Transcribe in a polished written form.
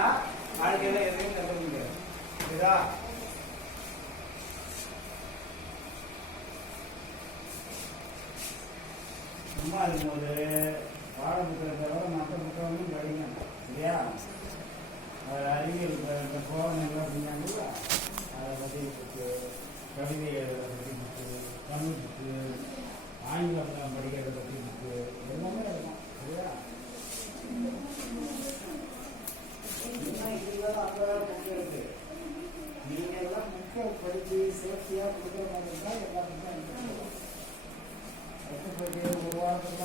இல்லைன்னா வாழ்க்கையில எதையும் கற்றுக்க முடியாது. சரிதா? சும்மா இருக்கும்போது பாட புத்தகத்தை தவிர மற்ற புத்தகமும் படிக்கணும். சரியா? அறிவியல் இந்த சோதனைகள்லாம் செஞ்சாங்களா, அதை பற்றி புக்கு, கவிதை எழுதுறத பற்றி புக்கு, தமிழ் புக்கு, ஆங்கிலம் படிக்கிறத பற்றி புக்கு எல்லாமே இருக்கும். சரியா? இதெல்லாம் அந்த புக்கு இருக்கு. நீங்கள் எல்லாம் புக்கை படித்து சேஃப்டியாக கொடுக்குற மாதிரி தான் எல்லா புக்கும் எனக்கு போயிட்டு ஒரு வாரத்துக்கு